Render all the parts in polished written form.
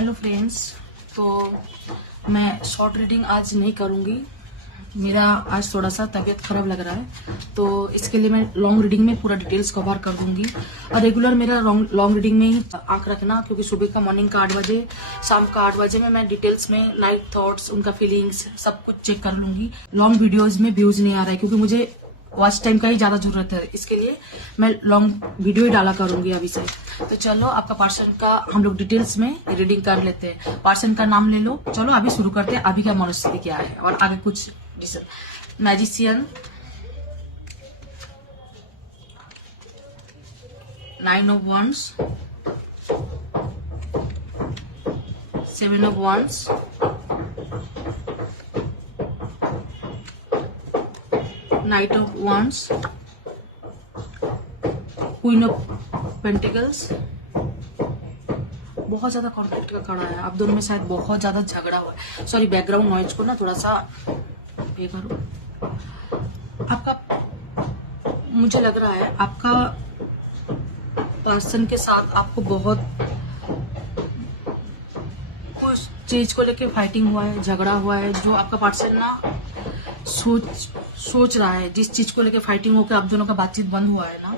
Hello friends. तो मैं short reading आज नहीं करूंगी। मेरा आज थोड़ा सा तबीयत खराब लग रहा है, तो इसके लिए मैं लॉन्ग रीडिंग में पूरा डिटेल्स कवर कर दूंगी। और रेगुलर मेरा लॉन्ग रीडिंग में ही आंख रखना, क्योंकि सुबह का मॉर्निंग का 8 बजे, शाम का 8 बजे में मैं डिटेल्स में नाइट थॉट्स, उनका फीलिंग्स सब कुछ चेक कर लूंगी। लॉन्ग वीडियोज में व्यूज नहीं आ रहा है, क्योंकि मुझे वॉच टाइम का ही ज्यादा जरूरत है। इसके लिए मैं लॉन्ग वीडियो ही डाला करूंगी अभी से। तो चलो, आपका पर्सन का हम लोग डिटेल्स में रीडिंग कर लेते हैं। पर्सन का नाम ले लो। चलो अभी शुरू करते हैं, अभी का मनोस्थिति क्या है और आगे कुछ magician, 9 of Wands, 7 of Wands, Knight of Wands, Queen of Pentacles। बहुत ज्यादा कॉन्फ्लिक्ट का खड़ा है, आप दोनों में शायद बहुत ज्यादा झगड़ा हुआ है। सॉरी, बैकग्राउंड नॉइज को ना थोड़ा सा ये करो। आपका, मुझे लग रहा है आपका पर्सन के साथ आपको बहुत कुछ चीज को लेके फाइटिंग हुआ है, झगड़ा हुआ है। जो आपका पर्सन ना सोच रहा है, जिस चीज को लेके फाइटिंग होकर आप दोनों का बातचीत बंद हुआ है ना,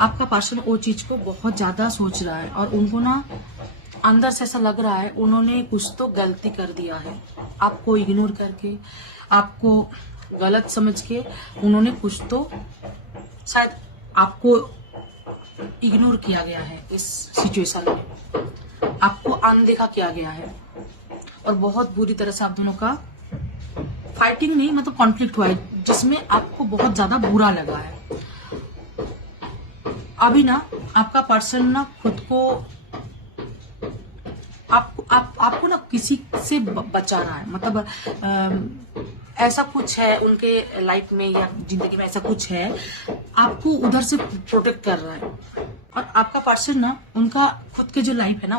आपका पर्सन वो चीज को बहुत ज्यादा सोच रहा है। और उनको ना अंदर से ऐसा लग रहा है उन्होंने कुछ तो गलती कर दिया है। आपको इग्नोर करके, आपको गलत समझ के उन्होंने कुछ तो शायद आपको इग्नोर किया गया है। इस सिचुएशन में आपको अनदेखा किया गया है और बहुत बुरी तरह से आप दोनों का फाइटिंग नहीं, मतलब कॉन्फ्लिक्ट हुआ है, जिसमें आपको बहुत ज्यादा बुरा लगा है। अभी ना आपका पर्सन ना खुद को आपको ना किसी से बचा रहा है। मतलब ऐसा कुछ है उनके लाइफ में या जिंदगी में, ऐसा कुछ है आपको उधर से प्रोटेक्ट कर रहा है। और आपका पर्सन ना, उनका खुद के जो लाइफ है ना,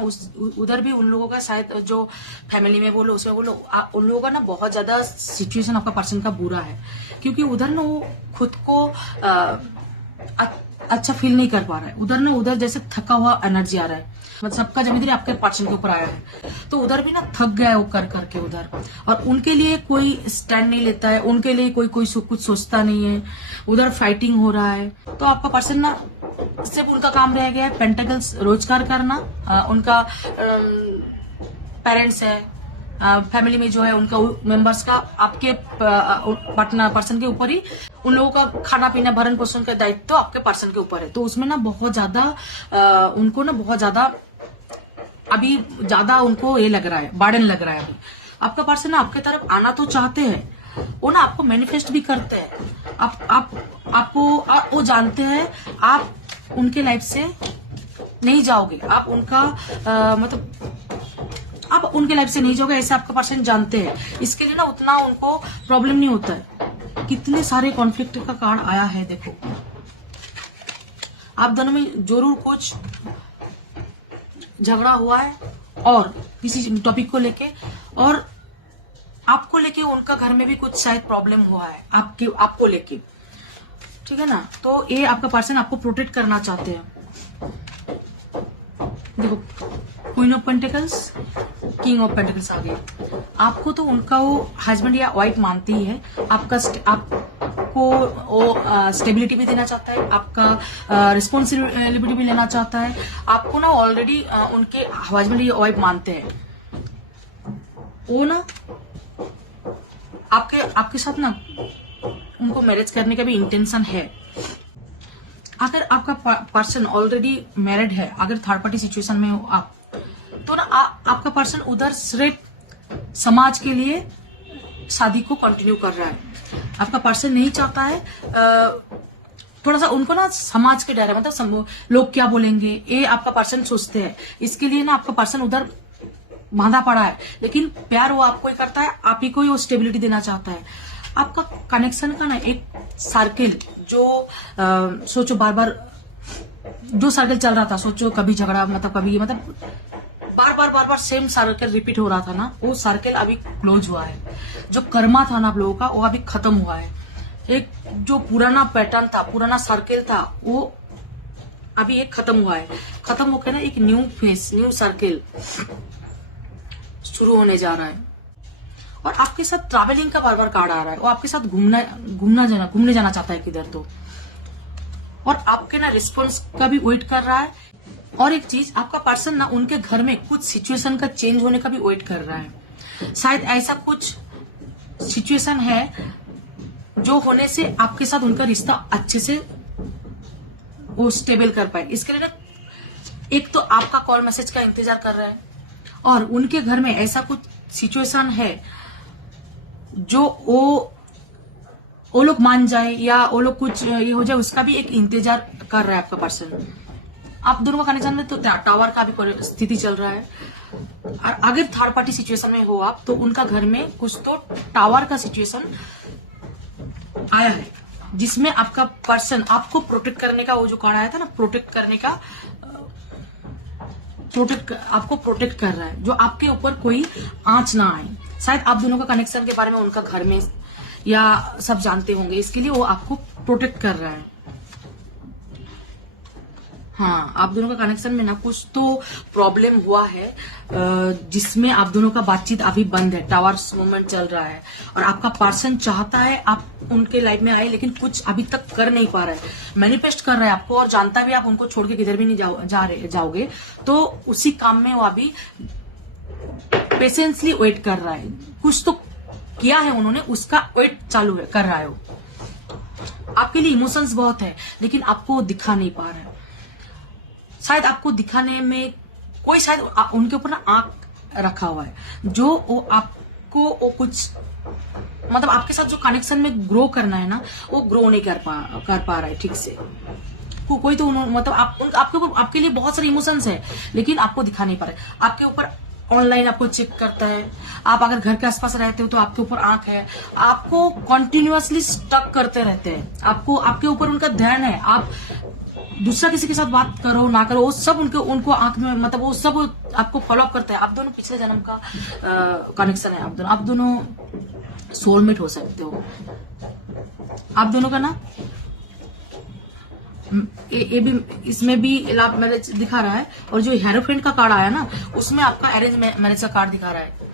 उधर भी उन लोगों का शायद, जो फैमिली में बोलो, उसमें बोलो, उन लोगों का ना बहुत ज्यादा सिचुएशन आपका पर्सन का बुरा है। क्योंकि उधर ना वो खुद को अच्छा फील नहीं कर पा रहा है। उधर जैसे थका हुआ एनर्जी आ रहा है। मतलब सबका जिम्मेदारी आपके पर्सन के ऊपर आया है, तो उधर भी ना थक गया है वो कर करके उधर। और उनके लिए कोई स्टैंड नहीं लेता है, उनके लिए कोई कुछ सोचता नहीं है। उधर फाइटिंग हो रहा है। तो आपका पर्सन ना, सिर्फ उनका काम रह गया है पेंटेकल्स रोजगार करना। उनका पेरेंट्स है, फैमिली में जो है उनका मेंबर्स का, आपके पार्टनर पर्सन के ऊपर ही उन लोगों का खाना पीना भरण पोषण का दायित्व तो आपके पर्सन के ऊपर है। तो उसमें ना बहुत ज्यादा उनको ना बहुत ज्यादा अभी ज्यादा उनको ये लग रहा है, बर्डन लग रहा है। अभी आपका पर्सन ना आपके तरफ आना तो चाहते हैं, वो ना आपको मैनिफेस्ट भी करते हैं। आपको वो जानते हैं आप उनके लाइफ से नहीं जाओगे। आप उनका मतलब आप उनके लाइफ से नहीं जाओगे, ऐसा आपका पर्सन जानते हैं। इसके लिए ना उतना उनको प्रॉब्लम नहीं होता है। कितने सारे कॉन्फ्लिक्ट का कार्ड आया है, देखो। आप दोनों में जरूर कुछ झगड़ा हुआ है और किसी टॉपिक को लेके, और आपको लेके उनका घर में भी कुछ शायद प्रॉब्लम हुआ है आपको लेके, ठीक है ना। तो ये आपका पर्सन आपको प्रोटेक्ट करना चाहते हैं। देखो, queen of pentacles, king of pentacles आ गए। आपको तो उनका वो हस्बैंड या वाइफ मानती ही है। आपको वो स्टेबिलिटी भी देना चाहता है, आपका रिस्पॉन्सिबिलिटी भी लेना चाहता है। आपको ना ऑलरेडी उनके हस्बैंड या वाइफ मानते हैं। वो ना आपके साथ ना उनको मैरिज करने का भी इंटेंशन है। अगर आपका पर्सन ऑलरेडी मैरिड है, अगर थर्ड पार्टी सिचुएशन में हो आप, तो ना आपका पर्सन उधर सिर्फ समाज के लिए शादी को कंटिन्यू कर रहा है। आपका पर्सन नहीं चाहता है, थोड़ा सा उनको ना समाज के डर है, मतलब लोग क्या बोलेंगे, ये आपका पर्सन सोचते हैं। इसके लिए ना आपका पर्सन उधर बांधा पड़ा है। लेकिन प्यार वो आपको ही करता है, आप ही को ही वो स्टेबिलिटी देना चाहता है। आपका कनेक्शन का ना एक सर्किल, जो सोचो बार बार जो सर्किल चल रहा था, सोचो कभी झगड़ा, मतलब कभी बार बार सेम सर्कल रिपीट हो रहा था ना, वो सर्कल अभी क्लोज हुआ है। जो कर्मा था ना आप लोगों का, वो अभी खत्म हुआ है। एक जो पुराना पैटर्न था, पुराना सर्कल था, वो अभी एक खत्म हुआ है। खत्म होकर ना एक न्यू फेस, न्यू सर्किल शुरू होने जा रहा है। और आपके साथ ट्रैवलिंग का बार बार कार्ड आ रहा है, वो आपके साथ घूमने जाना चाहता है किधर तो, और आपके ना रिस्पॉन्स का भी वेट कर रहा है। और एक चीज, आपका पर्सन ना उनके घर में कुछ सिचुएशन का चेंज होने का भी वेट कर रहा है। शायद ऐसा कुछ सिचुएशन है जो होने से आपके साथ उनका रिश्ता अच्छे से वो स्टेबल कर पाए। इसके लिए ना एक तो आपका कॉल मैसेज का इंतजार कर रहा है, और उनके घर में ऐसा कुछ सिचुएशन है जो वो लोग मान जाए या वो लोग कुछ ये हो जाए, उसका भी एक इंतजार कर रहा है आपका पर्सन। आप दोनों का कनेक्शन में तो टावर का भी स्थिति चल रहा है। और अगर थर्ड पार्टी सिचुएशन में हो आप, तो उनका घर में कुछ तो टावर का सिचुएशन आया है, जिसमें आपका पर्सन आपको प्रोटेक्ट करने का, वो जो कार्ड आया था ना, प्रोटेक्ट करने का, आपको प्रोटेक्ट कर रहा है, जो आपके ऊपर कोई आंच ना आए। शायद आप दोनों का कनेक्शन के बारे में उनका घर में या सब जानते होंगे, इसके लिए वो आपको प्रोटेक्ट कर रहा है। हाँ, आप दोनों का कनेक्शन में ना कुछ तो प्रॉब्लम हुआ है, जिसमें आप दोनों का बातचीत अभी बंद है, टावर्स मूवमेंट चल रहा है, और आपका पर्सन चाहता है आप उनके लाइफ में आए, लेकिन कुछ अभी तक कर नहीं पा रहा है। मैनिफेस्ट कर रहा है आपको, और जानता भी आप उनको छोड़ के किधर भी नहीं जाओगे, तो उसी काम में वो अभी पेशेंसली वेट कर रहा है। कुछ तो किया है उन्होंने, उसका वेट चालू है, कर रहा है वो। आपके लिए इमोशंस बहुत है, लेकिन आपको दिखा नहीं पा रहा है। शायद आपको दिखाने में कोई, शायद उनके ऊपर ना आंख रखा हुआ है, जो वो आपको वो कुछ, मतलब आपके साथ जो कनेक्शन में ग्रो करना है ना, वो ग्रो नहीं कर पा रहा है ठीक से। कोई तो मतलब आपके ऊपर, आपके लिए बहुत सारे इमोशंस है, लेकिन आपको दिखा नहीं पा रहा है। आपके ऊपर ऑनलाइन आपको चेक करता है, आप अगर घर के आसपास रहते हो तो आपके ऊपर आंख है, आपको कंटिन्यूअसली स्टक करते रहते हैं, आपको आपके ऊपर उनका ध्यान है। आप दूसरा किसी के साथ बात करो ना करो, वो सब उनको आंख में, मतलब वो सब आपको फॉलो अप करता है। आप दोनों पिछले जन्म का कनेक्शन है, आप दोनों सोलमेट हो सकते हो। आप दोनों का ना ये भी, इसमें भी लव मैरिज दिखा रहा है, और जो हेरोफ्रेंड का कार्ड आया ना, उसमें आपका अरेंज मैरिज का कार्ड दिखा रहा है।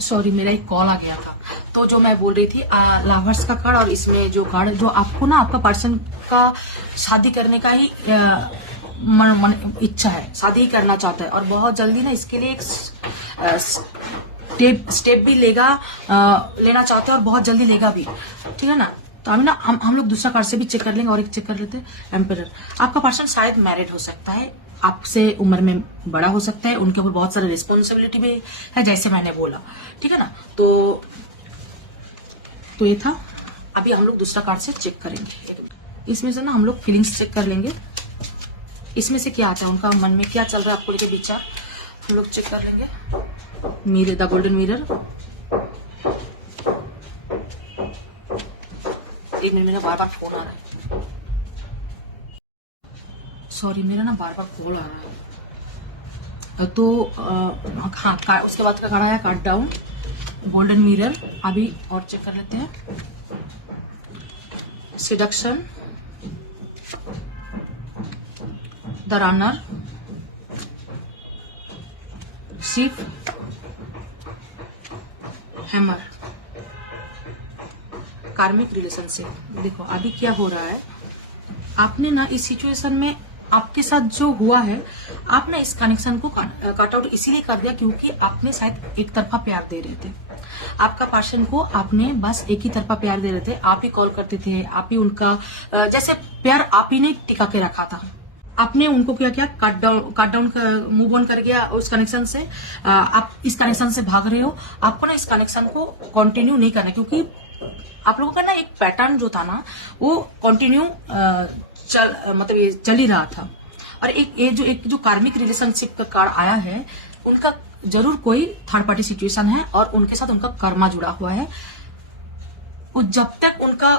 सॉरी, मेरा एक कॉल आ गया था, तो जो मैं बोल रही थी लवर्स का कार्ड, और इसमें जो कार्ड जो आपको ना, आपका पर्सन का शादी करने का ही इच्छा है, शादी ही करना चाहता है, और बहुत जल्दी ना इसके लिए एक स्टेप भी लेना चाहता है, और बहुत जल्दी लेगा भी, ठीक है ना। तो अभी ना हम लोग दूसरा कार्ड से भी चेक कर लेंगे, और एक चेक कर लेते हैं एम्परर। आपका पर्सन शायद मैरिड हो सकता है, आपसे उम्र में बड़ा हो सकता है, उनके ऊपर बहुत सारा रिस्पॉन्सिबिलिटी भी है, जैसे मैंने बोला, ठीक है ना। तो ये था। अभी हम लोग दूसरा कार्ड से चेक करेंगे। इसमें से ना हम लोग फीलिंग्स चेक कर लेंगे, इसमें से क्या आता है, उनका मन में क्या चल रहा है आपको लेके विचार, हम लोग चेक कर लेंगे। Mirror, the golden mirror. एक मिनट, मेरा बार बार फोन आ रहा है, सॉरी, मेरा ना बार बार कॉल आ रहा है। तो हाँ, उसके बाद का कार्ड आया कार्ड डाउन, गोल्डन मिरर। अभी और चेक कर लेते हैं। Seduction, the runner, ship, hammer, कार्मिक रिलेशनशिप। देखो अभी क्या हो रहा है, आपने ना इस सिचुएशन में आपके साथ जो हुआ है, आपने इस कनेक्शन को कट आउट इसीलिए कर दिया क्योंकि आपने शायद एक तरफा प्यार दे रहे थे। आपका पर्सन को आपने बस एक ही तरफा प्यार दे रहे थे, आप ही कॉल करते थे, आप ही उनका जैसे प्यार आप ही ने टिका के रखा था। आपने उनको क्या किया, कट डाउन मूव ऑन कर गया उस कनेक्शन से। आप इस कनेक्शन से भाग रहे हो, आपको ना इस कनेक्शन को कंटिन्यू नहीं करना, क्योंकि आप लोगों का ना एक पैटर्न जो था ना वो कंटिन्यू मतलब ये चल ही रहा था। और एक जो कार्मिक रिलेशनशिप का कार्ड आया है, उनका जरूर कोई थर्ड पार्टी सिचुएशन है और उनके साथ उनका कर्मा जुड़ा हुआ है। वो जब तक उनका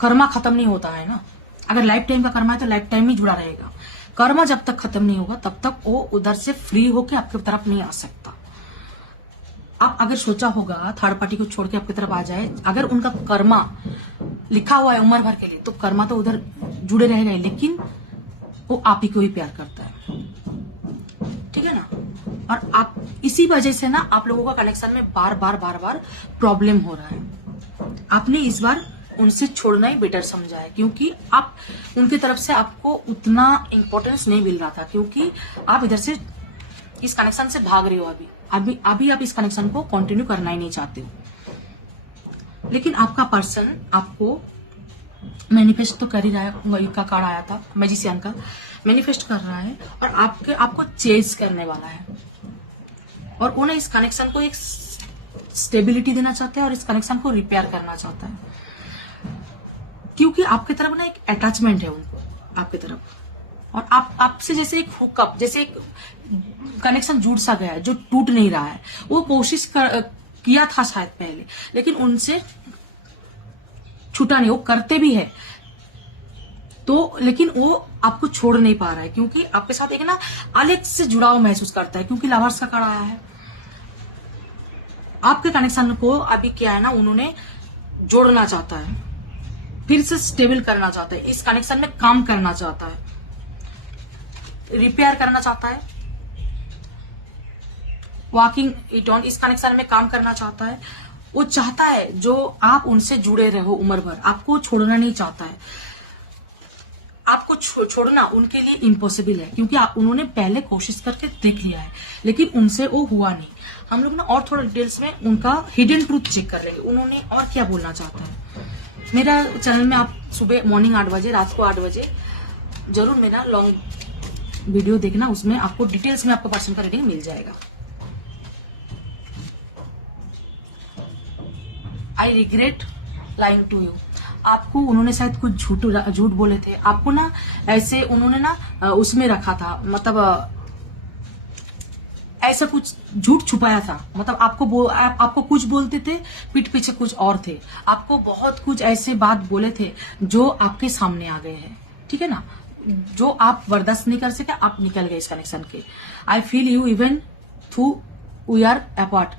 कर्मा खत्म नहीं होता है ना, अगर लाइफ टाइम का कर्मा है तो लाइफ टाइम ही जुड़ा रहेगा। कर्मा जब तक खत्म नहीं होगा तब तक वो उधर से फ्री होके आपकी तरफ नहीं आ सकता। आप अगर सोचा होगा थर्ड पार्टी को छोड़ के आपकी तरफ आ जाए, अगर उनका कर्मा लिखा हुआ है उम्र भर के लिए, तो कर्मा तो उधर जुड़े रहेगा, लेकिन वो आप ही को ही प्यार करता है, ठीक है ना। और आप इसी वजह से ना आप लोगों का कनेक्शन में बार बार प्रॉब्लम हो रहा है। आपने इस बार उनसे छोड़ना ही बेटर समझा है, क्योंकि आप उनकी तरफ से आपको उतना इंपॉर्टेंस नहीं मिल रहा था, क्योंकि आप इधर से इस कनेक्शन से भाग रहे हो। अभी आप इस कनेक्शन को कंटिन्यू करना ही नहीं चाहते हो। लेकिन आपका पर्सन आपको मैनिफेस्ट तो कर ही रहा है। युग का कार्ड आया था, मैजिशियन का, मैनिफेस्ट कर रहा है और आपको चेज करने वाला है। और वो ना इस कनेक्शन को एक स्टेबिलिटी देना चाहता है और इस कनेक्शन को रिपेयर करना चाहता है, क्योंकि आपकी तरफ ना एक अटैचमेंट है उनको, आपकी तरफ। और आपसे जैसे एक हुकअप, जैसे एक कनेक्शन जुड़ सा गया है जो टूट नहीं रहा है। वो कोशिश किया था शायद पहले, लेकिन उनसे छूटा नहीं। वो करते भी है तो, लेकिन वो आपको छोड़ नहीं पा रहा है, क्योंकि आपके साथ एक ना अलग से जुड़ाव महसूस करता है, क्योंकि लवर्स का कार्ड आया है। आपके कनेक्शन को अभी क्या है ना, उन्होंने जोड़ना चाहता है, फिर से स्टेबल करना चाहता है, इस कनेक्शन में काम करना चाहता है, रिपेयर करना चाहता है, वॉकिंग इट ऑन, इस कनेक्शन में काम करना चाहता है। वो चाहता है जो आप उनसे जुड़े रहो उम्र भर, आपको छोड़ना नहीं चाहता है। आपको छोड़ना उनके लिए इम्पॉसिबल है, क्योंकि उन्होंने पहले कोशिश करके देख लिया है, लेकिन उनसे वो हुआ नहीं। हम लोग ना और थोड़ा डिटेल्स में उनका हिडन ट्रूथ चेक कर लेंगे, उन्होंने और क्या बोलना चाहता है। मेरा चैनल में आप सुबह मॉर्निंग 8 बजे, रात को 8 बजे जरूर मेरा लॉन्ग वीडियो देखना, उसमें आपको डिटेल्स में आपको पर्सन का रीडिंग मिल जाएगा। I regret lying to you. आपको उन्होंने शायद कुछ झूठ बोले थे, आपको ना ऐसे उन्होंने ना उसमें रखा था, मतलब ऐसा कुछ झूठ छुपाया था। मतलब आपको कुछ बोलते थे, पीठ पीछे कुछ और थे। आपको बहुत कुछ ऐसे बात बोले थे जो आपके सामने आ गए हैं, ठीक है ना, जो आप बर्दाश्त नहीं कर सके, आप निकल गए इस कनेक्शन के। I feel you even through we are apart.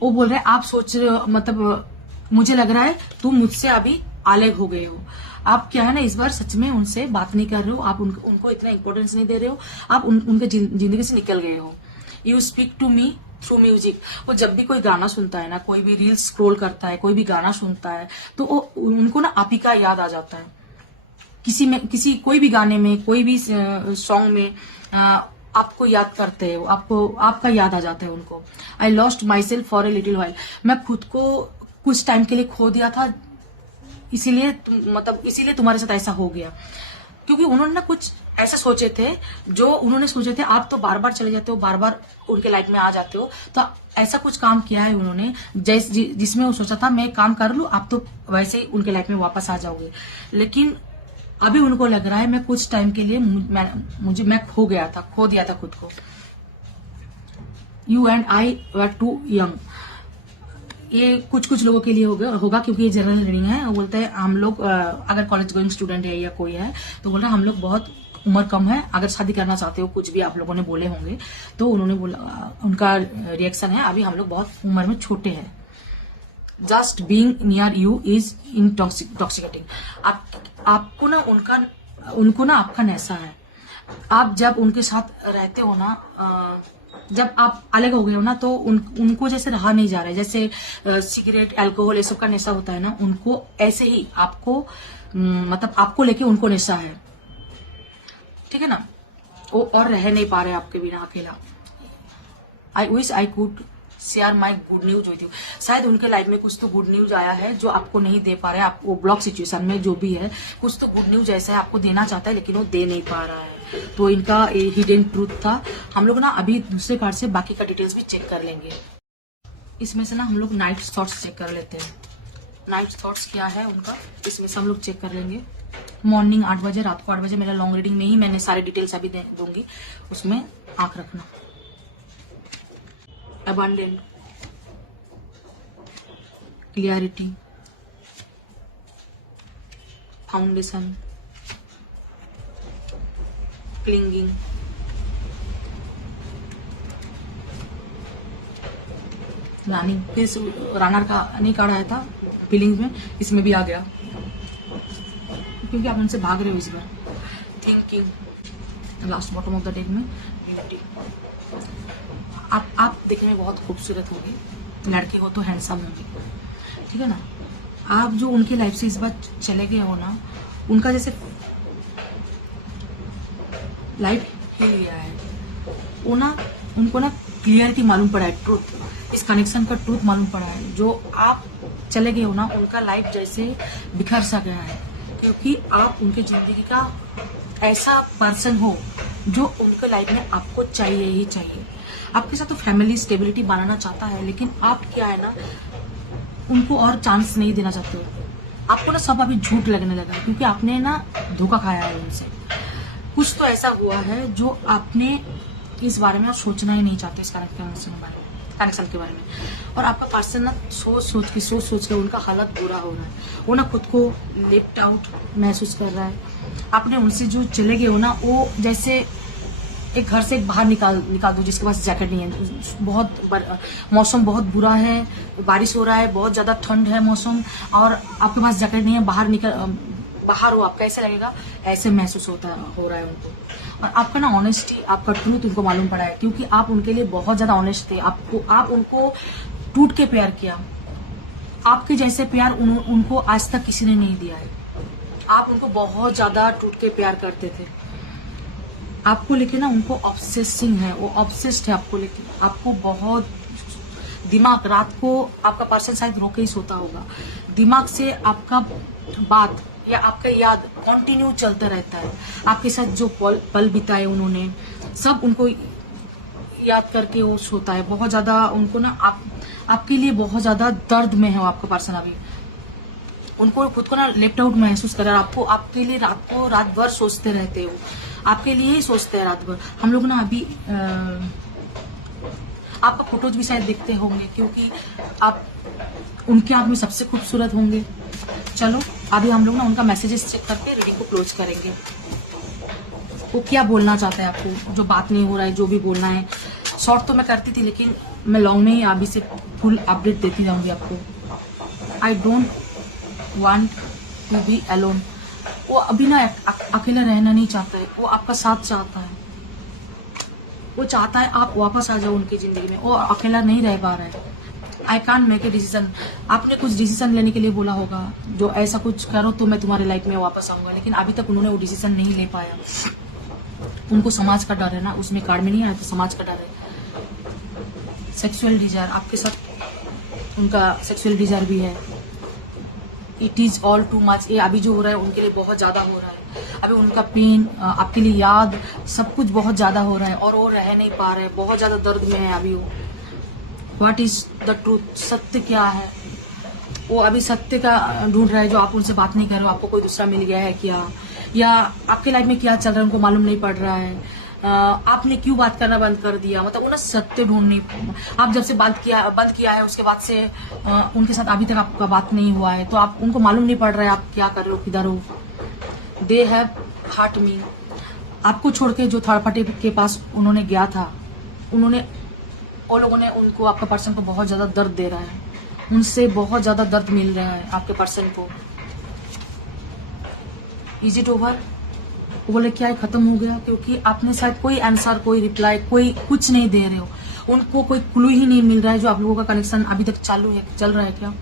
वो बोल रहे हैं आप सोच रहे हो, मतलब मुझे लग रहा है तुम मुझसे अभी अलग हो गए हो। आप क्या है ना, इस बार सच में उनसे बात नहीं कर रहे हो, आप उनको इतना इंपॉर्टेंस नहीं दे रहे हो, आप उनके जिंदगी से निकल गए हो। You speak to me through music. वो जब भी कोई गाना सुनता है ना, कोई भी रील स्क्रॉल करता है, कोई भी गाना सुनता है, तो उनको ना आप ही का याद आ जाता है। कोई भी गाने में, कोई भी सॉन्ग में आपको याद करते हो, आपका याद आ जाता है उनको। I lost my self for a little while. मैं खुद को कुछ टाइम के लिए खो दिया था, इसीलिए तुम्हारे साथ ऐसा हो गया। क्योंकि उन्होंने ना कुछ ऐसा सोचे थे, जो उन्होंने सोचे थे, आप तो बार बार चले जाते हो, बार बार उनके लाइफ में आ जाते हो। तो ऐसा कुछ काम किया है उन्होंने जिसमें वो सोचा था मैं काम कर लूं, आप तो वैसे ही उनके लाइफ में वापस आ जाओगे। लेकिन अभी उनको लग रहा है मैं कुछ टाइम के लिए मैं खो दिया था खुद को। You and I were too young. ये कुछ लोगों के लिए होगा क्योंकि ये जनरल रीडिंग है। वो बोलते हैं हम लोग अगर कॉलेज गोइंग स्टूडेंट है या कोई है तो बोल रहा है हम लोग बहुत उम्र कम है, अगर शादी करना चाहते हो, कुछ भी आप लोगों ने बोले होंगे। तो उन्होंने बोला, उनका रिएक्शन है अभी हम लोग बहुत उम्र में छोटे हैं। Just being near you is intoxicating. आपको ना उनको ना आपका नशा है। आप जब उनके साथ रहते हो ना, जब आप अलग हो गए हो ना, तो उनको जैसे रहा नहीं जा रहा है। जैसे सिगरेट, अल्कोहल, ये सब का नशा होता है ना, उनको ऐसे ही आपको मतलब आपको लेके उनको नशा है, ठीक है ना। वो और रह नहीं पा रहे आपके बिना अकेला। I wish I could share my good news with you. शायद उनके लाइफ में कुछ तो गुड न्यूज आया है जो आपको नहीं दे पा रहे। आप वो ब्लॉक सिचुएशन में जो भी है, कुछ तो गुड न्यूज ऐसा है आपको देना चाहता है, लेकिन वो दे नहीं पा रहा है। तो इनका हिडन ट्रूथ था। हम लोग ना अभी दूसरे कार्ड से बाकी का डिटेल्स भी चेक कर लेंगे। इसमें से ना हम लोग नाइट थॉट्स चेक कर लेते हैं। नाइट थॉट्स क्या है उनका, इसमें से हम लोग चेक कर लेंगे। मॉर्निंग 8 बजे, रात को 8 बजे। मेरा लॉन्ग रीडिंग में ही मैंने सारे डिटेल्स अभी दूंगी, उसमें आंख रखना। अबंडेंट, क्लियरिटी, फाउंडेशन, क्लिंगिंग, रानी। फिर रनर का नहीं कार्ड आया था फीलिंग्स में, इसमें भी आ गया क्योंकि आप उनसे भाग रहे हो इस बार। Thinking, last bottom of the deck में यूनिटी। आप देखने में बहुत खूबसूरत होंगे, लड़के हो तो हैंडसम होंगे, ठीक है ना। आप जो उनकी लाइफ से इस बार चले गए हो ना, उनका जैसे लाइफ ही लिया है वो ना, उनको ना क्लियरिटी मालूम पड़ा है, ट्रूथ, इस कनेक्शन का ट्रूथ मालूम पड़ा है। जो आप चले गए हो ना, उनका लाइफ जैसे बिखर सा गया है, क्योंकि आप उनके जिंदगी का ऐसा पर्सन हो जो उनके लाइफ में आपको चाहिए ही चाहिए। आपके साथ तो फैमिली स्टेबिलिटी बनाना चाहता है, लेकिन आप क्या है ना, उनको और चांस नहीं देना चाहते हो। आपको ना सब अभी झूठ लगने लगा है, क्योंकि आपने ना धोखा खाया है उनसे। कुछ तो ऐसा हुआ है जो आपने इस बारे में और सोचना ही नहीं चाहते, इस कनेक्शन के बारे में। और आपका पर्सन ना सोच सोच के उनका हालत बुरा हो रहा है। वो ना खुद को लेफ्ट आउट महसूस कर रहा है। आपने उनसे जो चले गए हो ना, वो जैसे एक घर से बाहर निकाल दो जिसके पास जैकेट नहीं है। मौसम बहुत बुरा है, बारिश हो रहा है, बहुत ज्यादा ठंड है मौसम, और आपके पास जैकेट नहीं है, बाहर हो, आपका ऐसे लगेगा, ऐसे महसूस हो रहा है उनको। और आपका ना ऑनेस्टी, आपका ट्रूथ उनको मालूम पड़ा है, क्योंकि आप उनके लिए बहुत ज्यादा ऑनेस्ट थे। आप उनको टूट के प्यार किया। आपके जैसे प्यार उनको आज तक किसी ने नहीं दिया है। आप उनको बहुत ज्यादा टूट के प्यार करते थे। आपको लेके ना उनको ऑब्सेसिंग है, वो ऑब्सेस्ड है आपको लेके। आपको बहुत दिमाग, रात को आपका पर्सन शायद रोके ही सोता होगा, दिमाग से आपका बात या आपका याद कंटिन्यू चलता रहता है। आपके साथ जो पल बिताए उन्होंने, सब उनको याद करके वो सोता है। बहुत ज्यादा उनको ना आपके लिए बहुत ज्यादा दर्द में है आपका पर्सन अभी। उनको खुद को ना लेफ्ट आउट महसूस कर रहा है। आपके लिए रात भर सोचते रहते हो, आपके लिए ही सोचते हैं रात भर। हम लोग ना अभी आपका फोटोज भी शायद देखते होंगे, क्योंकि आप उनके आंख में सबसे खूबसूरत होंगे। चलो अभी हम लोग ना उनका मैसेजेस चेक करके रीडिंग को क्लोज करेंगे। वो क्या बोलना चाहते हैं आपको, जो बात नहीं हो रहा है, जो भी बोलना है। शॉर्ट तो मैं करती थी, लेकिन मैं लॉन्ग में ही अभी से फुल अपडेट देती जाऊंगी आपको। I don't want to be alone. वो अभी ना अकेला रहना नहीं चाहता है, वो आपका साथ चाहता है। वो चाहता है आप वापस आ जाओ उनकी जिंदगी में। वो अकेला नहीं रह पा रहा है। I can't make a decision. आपने कुछ डिसीजन लेने के लिए बोला होगा, जो ऐसा कुछ करो तो मैं तुम्हारे लाइफ में वापस आऊंगा, लेकिन अभी तक उन्होंने वो डिसीजन नहीं ले पाया। उनको समाज का डर है ना, उसमें कार्ड में नहीं आया तो समाज का डर है। सेक्सुअल डिजायर, आपके साथ उनका सेक्सुअल डिजायर भी है। It is all too much. ये अभी जो हो रहा है उनके लिए बहुत ज्यादा हो रहा है। अभी उनका पेन, आपके लिए याद, सब कुछ बहुत ज्यादा हो रहा है, और वो रह नहीं पा रहे, बहुत ज्यादा दर्द में है अभी वो। व्हाट इज द ट्रूथ, सत्य क्या है? वो अभी सत्य का ढूंढ रहा है। जो आप उनसे बात नहीं कर रहे हो, आपको कोई दूसरा मिल गया है क्या, या आपके लाइफ में क्या चल रहा है उनको मालूम नहीं पड़ रहा है। आपने क्यों बात करना बंद कर दिया, मतलब वो ना सत्य ढूंढने। आप जब से बंद किया है उसके बाद से उनके साथ अभी तक आपका बात नहीं हुआ है, तो आप उनको मालूम नहीं पड़ रहा है आप क्या कर रहे हो, किधर हो। They have hurt me. आपको छोड़ के जो थर्ड पार्टी के पास उन्होंने गया था, वो लोगों ने उनको, आपका पर्सन को बहुत ज्यादा दर्द दे रहा है। उनसे बहुत ज्यादा दर्द मिल रहा है आपके पर्सन को। Is it over? वो बोले क्या खत्म हो गया? क्योंकि आपने शायद कोई आंसर, कोई रिप्लाई, कोई कुछ नहीं दे रहे हो। उनको कोई क्लू ही नहीं मिल रहा है जो आप लोगों का कनेक्शन अभी तक चालू है, चल रहा है क्या।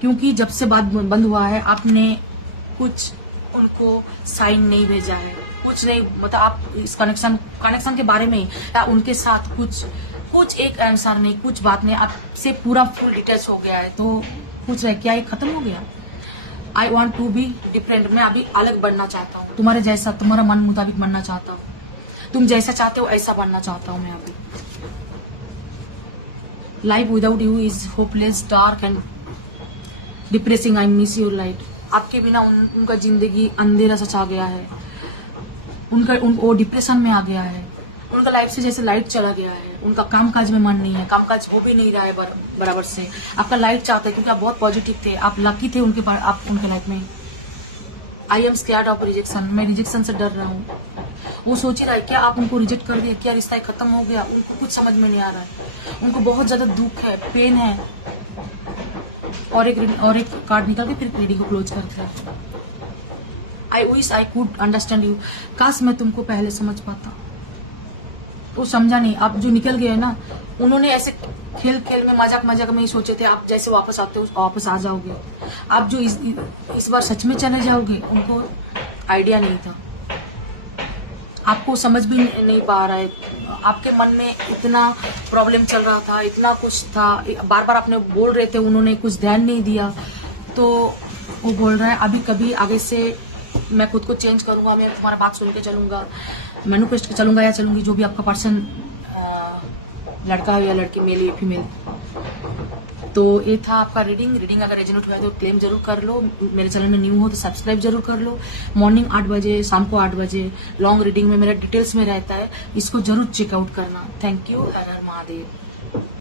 क्योंकि जब से बात बंद हुआ है आपने कुछ उनको साइन नहीं भेजा है, कुछ नहीं। मतलब आप इस कनेक्शन के बारे में या उनके साथ कुछ एक आंसर नहीं, कुछ बात नहीं। आपसे पूरा फुल डिटेच हो गया है, तो पूछ रहे क्या ये खत्म हो गया। I want to be different. मैं अभी अलग बनना चाहता हूँ, तुम्हारे जैसा, तुम्हारा मन मुताबिक बनना चाहता हूँ। तुम जैसा चाहते हो ऐसा बनना चाहता हूँ मैं अभी। Life without you is hopeless, dark and depressing. I miss your light. आपके बिना उनका जिंदगी अंधेरा सा छा गया है। वो डिप्रेशन में आ गया है। उनका लाइफ से जैसे लाइट चला गया है। उनका कामकाज में मन नहीं है, कामकाज हो भी नहीं रहा है बराबर से। आपका लाइट चाहते हैं, क्योंकि आप बहुत पॉजिटिव थे, आप लकी थे उनके लाइफ में। I am scared of rejection. मैं रिजेक्शन से डर रहा हूँ। वो सोच ही रहा है क्या आप उनको रिजेक्ट कर दिया, क्या रिश्ता खत्म हो गया। उनको कुछ समझ में नहीं आ रहा है। उनको बहुत ज्यादा दुख है, पेन है। और एक कार्ड निकाल के फिर रीडिंग को क्लोज करते हैं। I wish I could understand you. काश मैं तुमको पहले समझ पाता। वो समझा नहीं। आप जो निकल गए ना, उन्होंने ऐसे खेल खेल में मजाक मजाक में ही सोचे थे आप जैसे वापस आते हो वापस आ जाओगे। आप जो इस बार सच में चले जाओगे, उनको आइडिया नहीं था, आपको समझ भी नहीं पा रहा है। आपके मन में इतना प्रॉब्लम चल रहा था, इतना कुछ था, बार बार आपने बोल रहे थे, उन्होंने कुछ ध्यान नहीं दिया। तो वो बोल रहा है अभी कभी आगे से मैं खुद को चेंज करूंगा, मैं तुम्हारा बात सुन के चलूंगा, मैनिफेस्ट के चलूंगा या चलूंगी, जो भी आपका पर्सन लड़का हो या लड़की, मेल या फीमेल। तो ये था आपका रीडिंग अगर रेजोनेट हुआ तो क्लेम जरूर कर लो। मेरे चैनल में न्यू हो तो सब्सक्राइब जरूर कर लो। मॉर्निंग 8 बजे, शाम को 8 बजे लॉन्ग रीडिंग में मेरा डिटेल्स में रहता है, इसको जरूर चेकआउट करना। Thank you. Her her Mahadev.